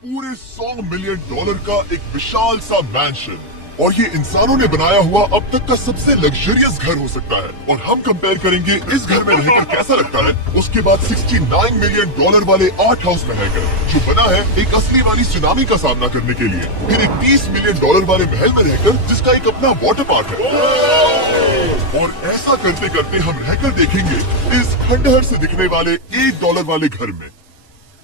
पूरे $100 मिलियन का एक विशाल सा मैंशन, और ये इंसानों ने बनाया हुआ अब तक का सबसे लग्जरियस घर हो सकता है। और हम कंपेयर करेंगे इस घर में रहकर कैसा लगता है उसके बाद $69 मिलियन वाले आर्ट हाउस में रहकर, जो बना है एक असली वाली सुनामी का सामना करने के लिए। फिर एक $30 मिलियन वाले महल में रहकर जिसका एक अपना वाटर पार्क है। और ऐसा करते करते हम रहकर देखेंगे इस खंडहर से दिखने वाले $1 वाले घर में।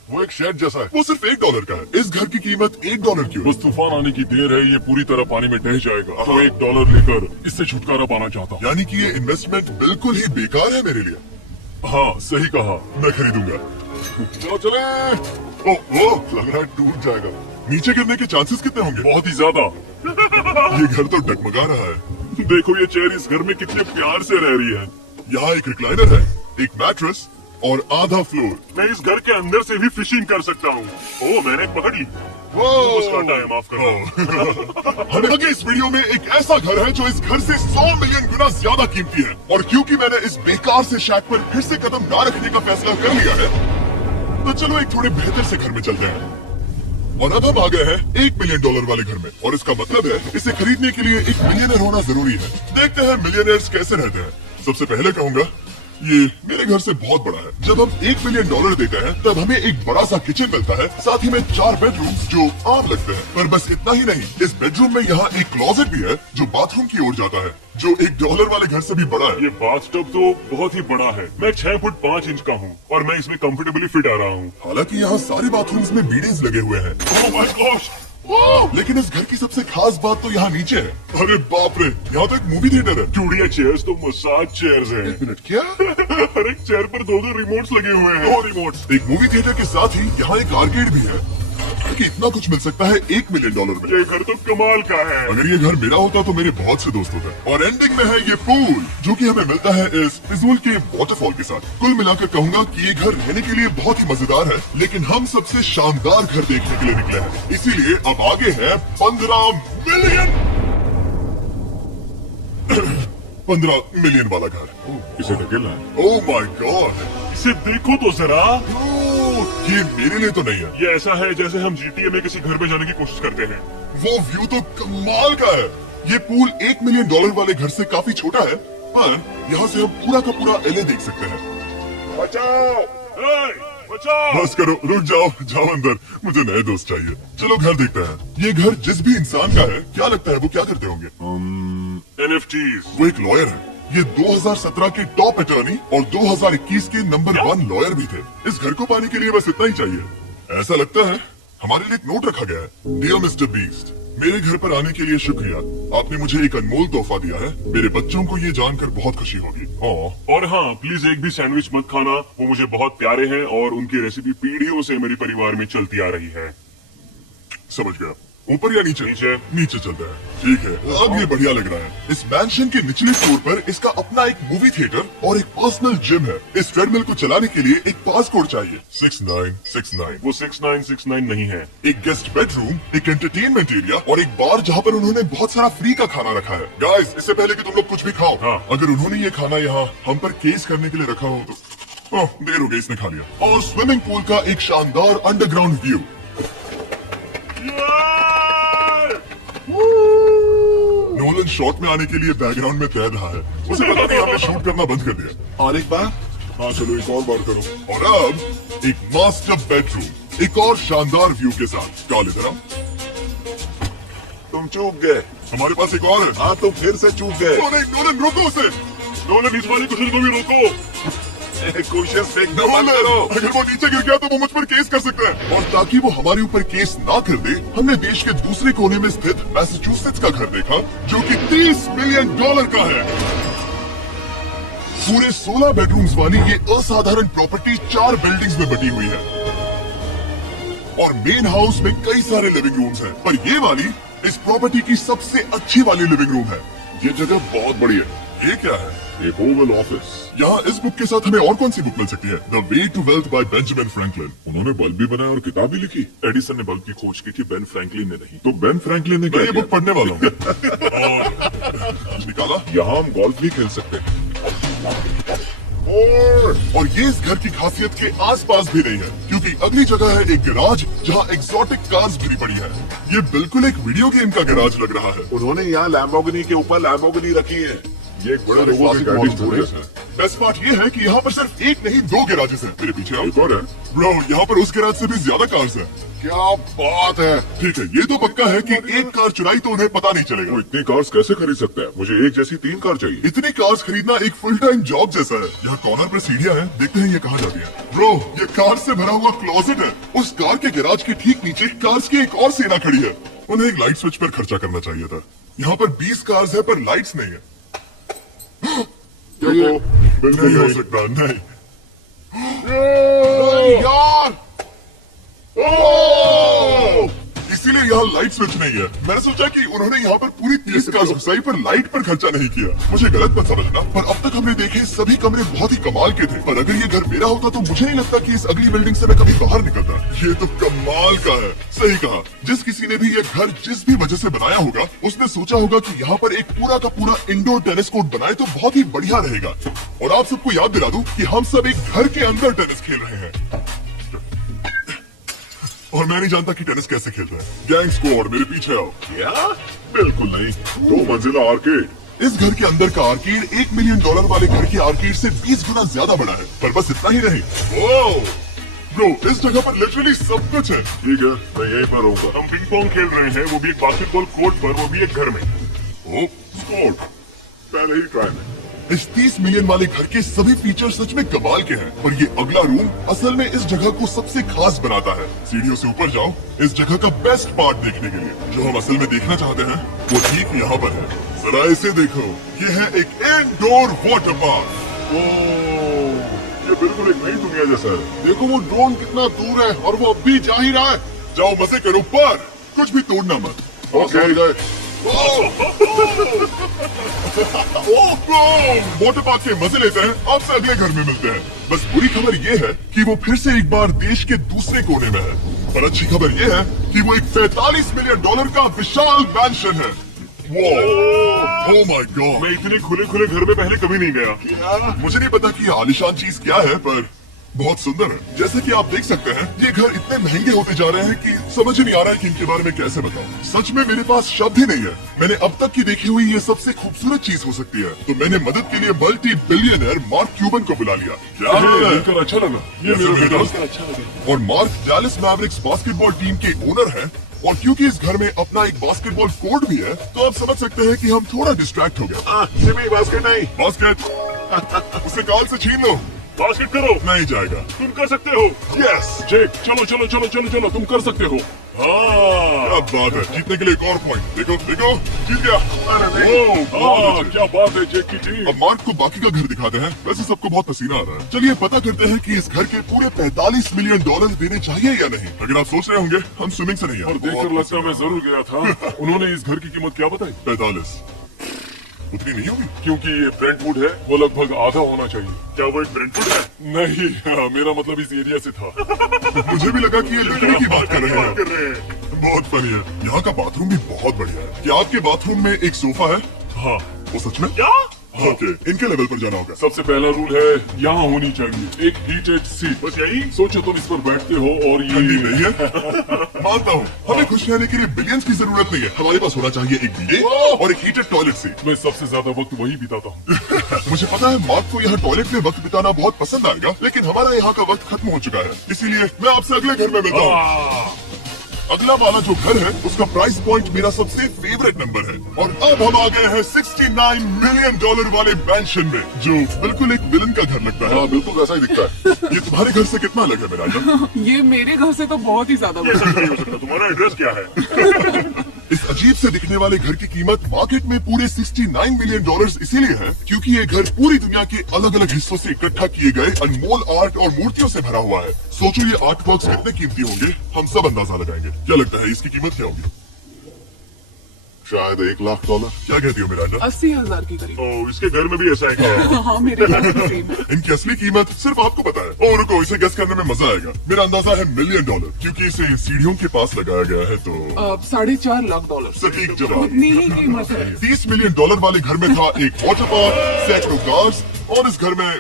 वो एक शेड जैसा है, वो सिर्फ $1 का है। इस घर की कीमत $1 क्यों? बस तूफान आने की देर है, ये पूरी तरह पानी में ढह जाएगा। तो $1 लेकर इससे छुटकारा पाना चाहता हूँ। यानी कि ये इन्वेस्टमेंट बिल्कुल ही बेकार है मेरे लिए। हाँ सही कहा। मैं खरीदूंगा। चलो चले। ओह, लग रहा है टूट जाएगा। नीचे गिरने के चांसेस कितने होंगे? बहुत ही ज्यादा। ये घर तो डगमगा रहा है। देखो ये चेयर इस घर में कितने प्यार से रह रही है। यहाँ एक रिक्लाइनर है, एक मैट्रेस और आधा फ्लोर। मैं इस घर के अंदर से भी फिशिंग कर सकता हूँ। ओह, मैंने पकड़ ली। उसका टाइम माफ करो। हमें आगे इस वीडियो में एक ऐसा घर है जो इस घर से 100 मिलियन गुना ज्यादा कीमती है। और क्योंकि मैंने इस बेकार से शैक पर फिर से कदम ना रखने का फैसला कर लिया है, तो चलो एक थोड़े बेहतर से घर में चलते हैं। और अब हम आ गए हैं $1 मिलियन वाले घर में, और इसका मतलब है इसे खरीदने के लिए एक मिलियनर होना जरूरी है। देखते हैं मिलियनर्स कैसे रहते हैं। सबसे पहले कहूंगा ये मेरे घर से बहुत बड़ा है। जब हम $1 मिलियन देते हैं तब हमें एक बड़ा सा किचन मिलता है, साथ ही में 4 बेडरूम्स जो आम लगते हैं। पर बस इतना ही नहीं, इस बेडरूम में यहाँ एक क्लोजेट भी है जो बाथरूम की ओर जाता है, जो $1 वाले घर से भी बड़ा है। ये बाथटब तो बहुत ही बड़ा है। मैं 6 फुट 5 इंच का हूँ और मैं इसमें कंफर्टेबली फिट आ रहा हूँ। हालांकि यहाँ सारे बाथरूम्स में बीडेज लगे हुए हैं। Oh my gosh! लेकिन इस घर की सबसे खास बात तो यहाँ नीचे है। अरे बाप रे, यहाँ तो एक मूवी थिएटर है। चूड़िया चेयर्स तो मसाज चेयर्स हैं। एक मिनट, क्या? हर एक चेयर पर 2-2 रिमोट्स लगे हुए हैं। 2 रिमोट्स। एक मूवी थिएटर के साथ ही यहाँ एक आर्केड भी है। कि इतना कुछ मिल सकता है $1 मिलियन में। ये घर तो कमाल का है। अगर ये घर मेरा होता तो मेरे बहुत से दोस्त होते। और एंडिंग में है ये पूल, जो कि हमें मिलता है इस फिजूल के वाटरफॉल के साथ। कुल मिलाकर कहूंगा कि ये घर रहने के लिए बहुत ही मजेदार है, लेकिन हम सबसे शानदार घर देखने के लिए निकले हैं। इसीलिए अब आगे है 15 मिलियन 15 मिलियन वाला घर। इसे ढकेलना है। ओह माय गॉड, इसे देखो तो जरा। ये मेरे लिए तो नहीं है। ये ऐसा है जैसे हम GTA में किसी घर में जाने की कोशिश करते हैं। वो व्यू तो कमाल का है। ये पूल $1 मिलियन वाले घर से काफी छोटा है, पर यहाँ से हम पूरा का पूरा LA देख सकते हैं। बचाओ! बचाओ! बस करो, रुक जाओ, जाओ अंदर, मुझे नए दोस्त चाहिए। चलो घर देखते हैं। ये घर जिस भी इंसान का है, क्या लगता है वो क्या करते होंगे? NFTs। वो एक लॉयर है। ये 2017 के टॉप अटॉर्नी और 2021 के नंबर 1 लॉयर भी थे। इस घर को पाने के लिए बस इतना ही चाहिए। ऐसा लगता है हमारे लिए एक नोट रखा गया है। डियर मिस्टर बीस्ट, मेरे घर पर आने के लिए शुक्रिया। आपने मुझे एक अनमोल तोहफा दिया है। मेरे बच्चों को ये जानकर बहुत खुशी होगी। और हाँ, प्लीज एक भी सैंडविच मत खाना। वो मुझे बहुत प्यारे हैं और उनकी रेसिपी पीढ़ियों से मेरे परिवार में चलती आ रही है। समझ गया। ऊपर या नीचे? नीचे। नीचे चलता है। ठीक है, अब ये बढ़िया लग रहा है। इस मैंशन के निचले फ्लोर पर इसका अपना एक मूवी थिएटर और एक पर्सनल जिम है। इस ट्रेडमिल को चलाने के लिए एक पासकोड चाहिए, 6969। वो 6969 नहीं है। एक गेस्ट बेडरूम, एक एंटरटेनमेंट एरिया और एक बार जहाँ पर उन्होंने बहुत सारा फ्री का खाना रखा है। गाइस, इससे पहले कि तुम लोग कुछ भी खाओ, हाँ। अगर उन्होंने ये खाना यहाँ हम पर केस करने के लिए रखा हो तो देर हो गई, इसने खा लिया। और स्विमिंग पूल का एक शानदार अंडरग्राउंड व्यू। नोलन शॉट में आने के लिए बैकग्राउंड में तैर रहा है। उसे पता नहीं हमने शूट करना बंद कर दिया। और एक बार, हाँ चलो एक और बार करो। और अब एक मास्टर बेडरूम, एक और शानदार व्यू के साथ। काल इधर आओ। तुम चूक गए। हमारे पास एक और है। हाँ तुम फिर से चूक गए। नोलन रोको उसे। नोलन, इस वाली कुशल को भी रोको। कोशिश फेंक दो, बंद नोलन, करो। अगर वो नीचे गिर गया तो वो मुझ पर केस कर सकता है। और ताकि वो हमारे ऊपर केस ना कर दे, हमने देश के दूसरे कोने में स्थित मैसाचुसेट्स का घर देखा, जो कि $30 मिलियन का है। पूरे 16 बेडरूम्स वाली ये असाधारण प्रॉपर्टी 4 बिल्डिंग्स में बटी हुई है। और मेन हाउस में कई सारे लिविंग रूम्स हैं, पर ये वाली इस प्रॉपर्टी की सबसे अच्छी वाली लिविंग रूम है। ये जगह बहुत बड़ी है। ये क्या है? एक ओवल ऑफिस। यहाँ इस बुक के साथ हमें और कौन सी बुक मिल सकती है? The way to wealth by Benjamin Franklin. उन्होंने बल्ब भी बनाया और किताब भी लिखी। एडिसन ने बल्ब की खोज की थी, बेन फ्रैंकलिन ने नहीं। तो बेन फ्रैंकलिन ने मैं क्या ये बुक किया? पढ़ने वाला हूँ। निकाला। यहाँ हम गोल्फ भी खेल सकते हैं। और ये इस घर की खासियत के आसपास भी नहीं है, क्योंकि क्योंकि अगली जगह है एक गैराज जहाँ एक्सोटिक कार्स भरी पड़ी है। ये बिल्कुल एक वीडियो गेम का गैराज लग रहा है। उन्होंने यहाँ लैम्बोर्गिनी के ऊपर लैम्बोर्गिनी रखी है। ये एक बड़ा लोगों की गाड़ी स्टोर जैसा है। बेस्ट पार्ट ये है कि यहाँ पर सिर्फ एक नहीं 2 गैराजेस हैं। मेरे पीछे आओ। एक और है। ब्रो, यहाँ पर उस गैराज से भी ज्यादा कार्स हैं। क्या बात है। ठीक है, ये तो पक्का है कि एक कार चुराई तो उन्हें पता नहीं चलेगा। वो इतनी कार्स कैसे खरीद सकता है? मुझे एक जैसी 3 कार चाहिए। इतनी कार्स खरीदना एक फुल टाइम जॉब जैसा है। यहाँ कॉर्नर पर सीढ़ियाँ हैं, देखते हैं ये कहाँ जाती है। ब्रो, ये कार से भरा हुआ क्लोजेट है। उस कार के गैराज के ठीक नीचे कार्स की एक और सेना खड़ी है। उन्हें एक लाइट स्विच पर खर्चा करना चाहिए था। यहाँ पर 20 कार्स है पर लाइट्स नहीं है। बिल्कुल नहीं हो नहीं। सकता, नहीं। यार इसीलिए यहाँ लाइट स्विच नहीं है। मैंने सोचा कि उन्होंने यहाँ पर पूरी 30 कार्स घुसाई पर लाइट पर खर्चा नहीं किया। मुझे गलत मत समझना, पर अब तक हमने देखे सभी कमरे बहुत ही कमाल के थे। पर अगर ये घर मेरा होता तो मुझे नहीं लगता कि इस अगली बिल्डिंग से मैं कभी बाहर निकलता। ये तो कमाल का है। सही कहा। जिस किसी ने भी ये घर जिस भी वजह से बनाया होगा, उसने सोचा होगा कि यहाँ पर एक पूरा का पूरा इंडोर टेनिस कोर्ट बनाए तो बहुत ही बढ़िया रहेगा। और आप सबको याद दिला दूं कि हम सब एक घर के अंदर टेनिस खेल रहे हैं। और मैं नहीं जानता कि टेनिस कैसे खेलता है। गैंग स्क्वाड, मेरे पीछे आओ। क्या? बिल्कुल नहीं। 2 मंजिला आर्केड। इस घर के अंदर का आर्केड $1 मिलियन वाले घर के आर्केड से 20 गुना ज्यादा बड़ा है। पर बस इतना ही नहीं। ओह ब्रो, इस जगह पर लिटरली सब कुछ है। ठीक है, मैं यहीं पर रहूंगा। हम पिंग पोंग खेल रहे हैं, वो भी एक बास्केटबॉल कोर्ट पर, वो भी एक घर में। ओ स्क्वाड, पहले ही ट्राई में। इस 30 मिलियन वाले घर के सभी फीचर सच में कमाल के हैं। पर ये अगला रूम असल में इस जगह को सबसे खास बनाता है। सीढ़ियों से ऊपर जाओ इस जगह का बेस्ट पार्ट देखने के लिए। जो हम असल में देखना चाहते हैं वो ठीक यहाँ पर है। जरा इसे देखो, ये है एक इंडोर वाटर पार्क। ये बिल्कुल एक नई दुनिया जैसा है। देखो वो ड्रोन कितना दूर है और वो अब भी जा ही रहा है। जाओ मजे करो, पर कुछ भी तोड़ना मत। ओके। वाटर पार्क के मजे लेते हैं, आपसे अगले घर में मिलते हैं। बस बुरी खबर ये है कि वो फिर से एक बार देश के दूसरे कोने में है। पर अच्छी खबर ये है कि वो एक $45 मिलियन का विशाल मैंशन है। ओह माय गॉड, मैं इतने खुले खुले घर में पहले कभी नहीं गया। मुझे नहीं पता कि ये आलीशान चीज क्या है, पर बहुत सुंदर है। जैसे कि आप देख सकते हैं, ये घर इतने महंगे होते जा रहे हैं कि समझ ही नहीं आ रहा है कि इनके बारे में कैसे बताऊं। सच में मेरे पास शब्द ही नहीं है। मैंने अब तक की देखी हुई ये सबसे खूबसूरत चीज हो सकती है। तो मैंने मदद के लिए मल्टी बिलियनर मार्क क्यूबन को बुला लिया। क्या मिलकर अच्छा लगा। ये मेरे दोस्त अच्छा लगा। और mark Dallas Mavericks basketball team के ओनर हैं। और क्योंकि इस घर में अपना एक बास्केटबॉल कोर्ट भी है, तो आप समझ सकते हैं कि हम थोड़ा डिस्ट्रैक्ट हो गए। सिमी बास्केट नहीं। बास्केट उसे कॉल से छीन लो। बास्केट करो। नहीं जाएगा। तुम कर सकते हो। यस, जेक, चलो चलो चलो चलो चलो, तुम कर सकते हो। क्या बात है। जीतने के लिए एक और पॉइंट। देखो देखो, जीत गया। क्या बात है जेक की टीम। अब मार्क को बाकी का घर दिखाते हैं। वैसे सबको बहुत पसीना आ रहा है। चलिए पता करते हैं कि इस घर के पूरे $45 मिलियन देने चाहिए या नहीं। अगर आप सोच रहे होंगे हम स्विमिंग से नहीं और देखकर लगता मैं जरूर गया था। उन्होंने इस घर की कीमत क्या बताई? 45 उतनी नहीं होगी। क्योंकि ये ब्रेंटवुड है, वो लगभग आधा होना चाहिए। क्या वो एक ब्रेंटवुड है? नहीं, मेरा मतलब इस एरिया से था। मुझे भी लगा कि ये लकड़ी की बात कर रहे हैं। बहुत फनी है। यहाँ का बाथरूम भी बहुत बढ़िया है। क्या आपके बाथरूम में एक सोफा है? हाँ। वो सच में? क्या? ओके, इनके लेवल पर जाना होगा। सबसे पहला रूल है यहाँ होनी चाहिए एक हीटेड सीट। बस यही सोचो, तुम इस पर बैठते हो और ठंडी ये नहीं है। मानता हूँ, हमें खुश रहने के लिए बिलियंस की जरूरत नहीं है। हमारे पास होना चाहिए एक ये और एक हीटेड टॉयलेट सीट। मैं सबसे ज्यादा वक्त वही बिताता हूँ। मुझे पता है मार्क को यहाँ टॉयलेट में वक्त बिताना बहुत पसंद आएगा, लेकिन हमारा यहाँ का वक्त खत्म हो चुका है। इसीलिए मैं आपसे अगले घर में मिलता हूँ। अगला वाला जो घर है उसका प्राइस पॉइंट मेरा सबसे फेवरेट नंबर है। और अब हम आ गए हैं $69 मिलियन वाले मैंशन में, जो बिल्कुल एक विलन का घर लगता है। हाँ, बिल्कुल वैसा ही दिखता है। ये तुम्हारे घर से कितना अलग है मेरा? ये मेरे घर से तो बहुत ही ज्यादा बड़ा है। तुम्हारा एड्रेस क्या है? इस अजीब से दिखने वाले घर की कीमत मार्केट में पूरे $69 मिलियन इसीलिए है क्योंकि ये घर पूरी दुनिया के अलग अलग हिस्सों से इकट्ठा किए गए अनमोल आर्ट और मूर्तियों से भरा हुआ है। सोचो ये आर्ट वर्क्स कितने कीमती होंगे, हम सब अंदाजा लगाएंगे। क्या लगता है इसकी कीमत क्या होगी? शायद $1 लाख। क्या कहती हो मिरांडा? 80,000 के करीब। ओ, इसके घर में भी ऐसा है क्या? हाँ, मेरे घर में सेम है। इनकी असली कीमत सिर्फ आपको पता है। और रुको, इसे गेस करने में मजा आएगा। मेरा अंदाजा है $1 मिलियन, क्योंकि इसे सीढ़ियों के पास लगाया गया है। तो $4.5 लाख। सटीक जवाब। उतनी ही कीमत है। $30 मिलियन वाले घर में था एक वाटर पार्क, सैकड़ों कार्स और इस घर में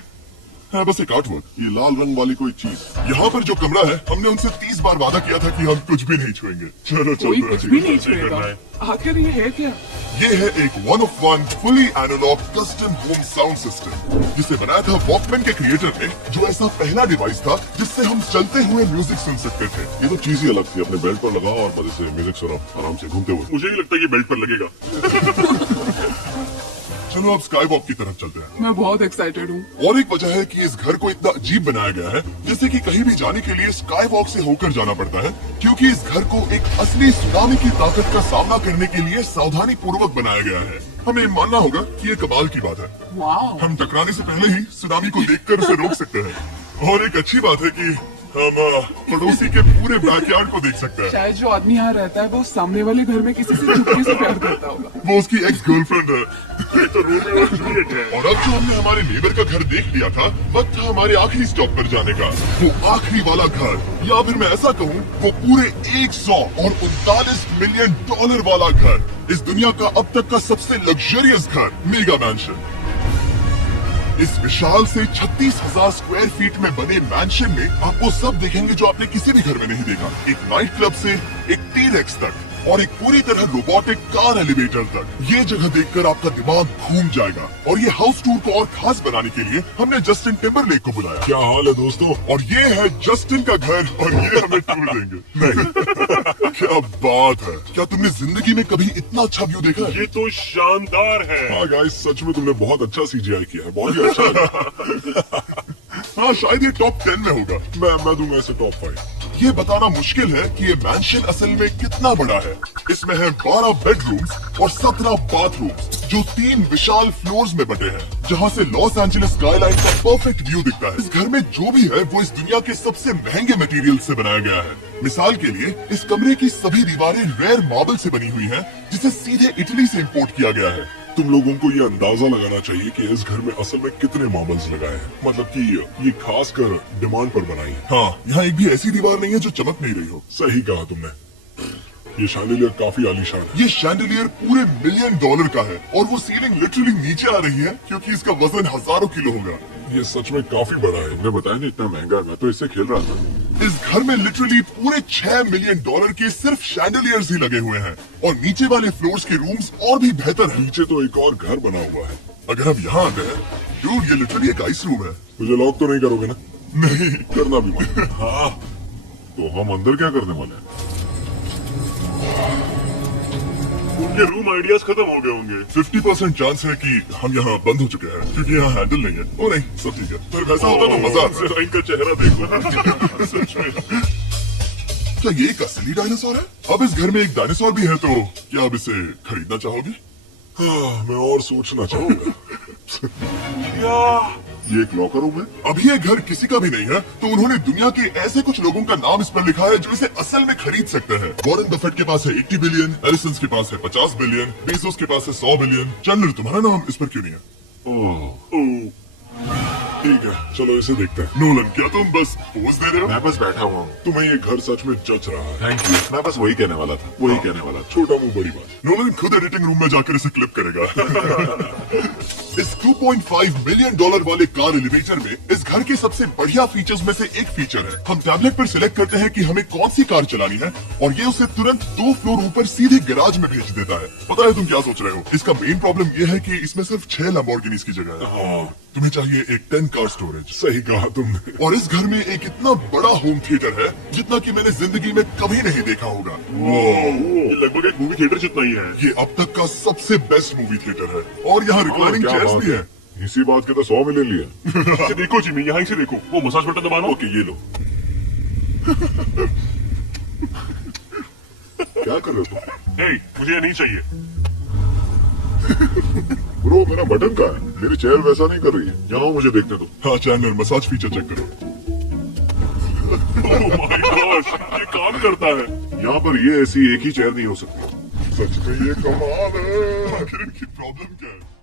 है बस एक आर्टवर्क। ये लाल रंग वाली कोई चीज। यहाँ पर जो कमरा है, हमने उनसे 30 बार वादा किया था कि हम कुछ भी नहीं छुएंगे। चलो कोई चलते कुछ हैं। भी नहीं करना छुएगा। है। आखिर ये है क्या? ये है एक 1 of 1 fully analog custom home sound system, जिसे बनाया था वॉकमैन के क्रिएटर ने, जो ऐसा पहला डिवाइस था जिससे हम चलते हुए म्यूजिक सुन सकते थे। ये तो चीज ही अलग थी। अपने बेल्ट पर लगाओ और मजे से म्यूजिक सुनो आराम से घूमते हुए। मुझे नहीं लगता कि बेल्ट पर लगेगा। चलो अब स्काई वॉक की तरफ चलते हैं। मैं बहुत एक्साइटेड हूँ। और एक वजह है कि इस घर को इतना अजीब बनाया गया है, जैसे कि कहीं भी जाने के लिए स्काई वॉक से होकर जाना पड़ता है, क्योंकि इस घर को एक असली सुनामी की ताकत का सामना करने के लिए सावधानी पूर्वक बनाया गया है। हमें मानना होगा कि ये कमाल की बात है। वाह। हम टकराने से पहले ही सुनामी को देखकर उसे रोक सकते हैं। और एक अच्छी बात है कि हम पड़ोसी के पूरे बैकयार्ड को देख सकते हैं। शायद जो आदमी यहाँ रहता है वो सामने वाले घर में किसी से चुपके से प्यार करता होगा। वो उसकी एक्स गर्लफ्रेंड है। ये तो रोमियो और जूलियट है। और अब जो हमने हमारे नेबर का घर देख लिया था, वक्त था हमारे आखिरी स्टॉप पर जाने का। वो आखिरी वाला घर, या फिर मैं ऐसा कहूँ, वो पूरे 139 मिलियन डॉलर वाला घर, इस दुनिया का अब तक का सबसे लग्जरियस घर, मेगा मैंशन। इस विशाल से 36,000 स्क्वायर फीट में बने मैंशन में आप वो सब देखेंगे जो आपने किसी भी घर में नहीं देखा। एक नाइट क्लब से एक टी-रेक्स तक और एक पूरी तरह रोबोटिक कार एलिवेटर तक। ये जगह देखकर आपका दिमाग घूम जाएगा। और ये हाउस टूर को और खास बनाने के लिए हमने जस्टिन टिम्बरलेक को बुलाया। क्या हाल है दोस्तों? और ये है जस्टिन का घर और ये हमें टूर देंगे। नहीं क्या बात है। क्या तुमने जिंदगी में कभी इतना अच्छा व्यू देखा है? ये तो शानदार है। हाँ गाइस, सच में तुमने बहुत अच्छा CGI किया है। बहुत ही अच्छा लगा। हाँ, शायद ये टॉप 10 में होगा। मैं दूंगा इसे टॉप 5। ये बताना मुश्किल है कि ये मैंशन असल में कितना बड़ा है। इसमें है 12 बेडरूम्स और 17 बाथरूम्स, जो 3 विशाल फ्लोर्स में बटे हैं, जहाँ से लॉस एंजलिस स्काईलाइन का परफेक्ट व्यू दिखता है। इस घर में जो भी है वो इस दुनिया के सबसे महंगे मटेरियल से बनाया गया है। मिसाल के लिए, इस कमरे की सभी दीवारें रेयर मार्बल से बनी हुई हैं, जिसे सीधे इटली से इंपोर्ट किया गया है। तुम लोगों को ये अंदाजा लगाना चाहिए कि इस घर में असल में कितने मार्बल्स लगाए हैं। मतलब कि ये खासकर डिमांड पर बनाई है। हाँ, यहाँ एक भी ऐसी दीवार नहीं है जो चमक नहीं रही हो। सही कहा तुमने। ये शैंडिलियर काफी आलीशान है। ये शैंडिलियर पूरे $1 मिलियन का है और वो सीलिंग लिटरली नीचे आ रही है, क्योंकि इसका वजन हजारों किलो होगा। ये सच में काफी बड़ा है। तुमने बताया नहीं इतना महंगा है, मैं तो इससे खेल रहा था। इस घर में लिटरली पूरे $6 मिलियन के सिर्फ शैंडिलियर्स ही लगे हुए हैं। और नीचे वाले फ्लोर्स के रूम्स और भी बेहतर हैं। नीचे तो एक और घर बना हुआ है। अगर हम यहाँ आते हैं, डूड, ये लिटरली एक आइस रूम है। मुझे लॉक तो नहीं करोगे ना? नहीं, करना भी मत। हाँ, तो हम अंदर क्या करने वाले हैं? उनके रूम आइडियाज खत्म हो गए होंगे। 50% चांस है कि हम यहाँ बंद हो चुके हैं, क्योंकि यहाँ हैंडल नहीं है। ओ नहीं, सब ठीक है। पर वैसा होता तो मजा आता। जरा इनका चेहरा देखो। सच में। क्या ये एक असली डायनासोर है? अब इस घर में एक डायनासोर भी है, तो क्या आप इसे खरीदना चाहोगे? हाँ, मैं और सोचना चाहूंगा। ये एक लॉकर रूम है। अभी ये घर किसी का भी नहीं है, तो उन्होंने दुनिया के ऐसे कुछ लोगों का नाम इस पर लिखा है जो इसे असल में खरीद सकते हैं। वॉरेन बफेट के पास है 80 बिलियन, एलिसन के पास है 50 बिलियन, बेजोस के पास है 100 बिलियन। चैंडलर, तुम्हारा नाम इस पर क्यों नहीं है? ओह, ठीक है, चलो इसे देखते हैं। नोलन, क्या तुम बस पोज दे रहे हो? मैं बस बैठा हुआ हूँ। तुम्हें ये घर सच में जच रहा है। Thank you. मैं बस वही कहने वाला था। वही कहने वाला। छोटा मुंह बड़ी बात। नोलन खुद एडिटिंग रूम में जाकर इसे क्लिप करेगा। इस $2.5 मिलियन वाले कार एलिवेटर में इस घर के सबसे बढ़िया फीचर्स में से एक फीचर है। हम टैबलेट पर सिलेक्ट करते हैं कि हमें कौन सी कार चलानी है, और ये उसे तुरंत 2 फ्लोर ऊपर सीधे गैराज में भेज देता है। पता है तुम क्या सोच रहे हो? इसका मेन प्रॉब्लम ये है कि इसमें सिर्फ 6 लैम्बोर्गिनीज की जगह है। हाँ, तुम्हें चाहिए एक 10 कार स्टोरेज। सही कहा तुमने। और इस घर में एक इतना बड़ा होम थिएटर है जितना कि मैंने जिंदगी में कभी नहीं देखा होगा। ये लगभग एक मूवी थिएटर जितना ही है। ये अब तक का सबसे बेस्ट मूवी थिएटर है। और यहाँ रिक्लाइनिंग क्या चेयर्स बात भी है। इसी बात के तो 100 मिलियन लिए। इसे देखो जिमी, यहाँ से देखो। वो मसाज बटन दबाना। ओके, ये लो। क्या कर रहे हो तुम? हे, मुझे ये नहीं चाहिए। ब्रो, मेरा बटन कहाँ है? मेरी चेयर वैसा नहीं कर रही है। यहाँ मुझे देखने दो। हाँ चैनल, मसाज फीचर चेक करो। ओह माय गॉश, ये काम करता है। यहाँ पर ये ऐसी एक ही चेयर नहीं हो सकती। सच में ये कमाल है। आखिर इनकी प्रॉब्लम क्या है?